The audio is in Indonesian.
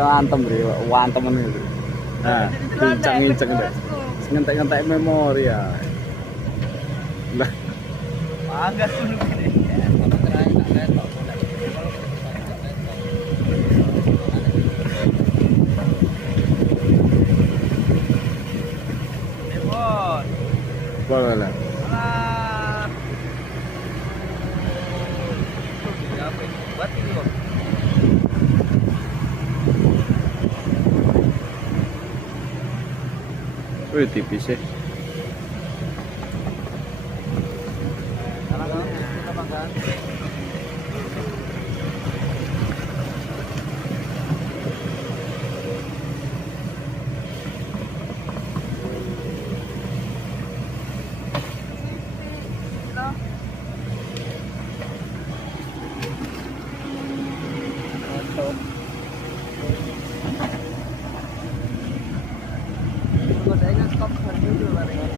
antem bro, wantem itu. Nah, bincang-bincang deh. Ngentek-ngentek memori ya. Lah, Agak dulu gini. Depot. boleh lah. Alah. Apa ini? Buat ini kok. Wih, tipis ya.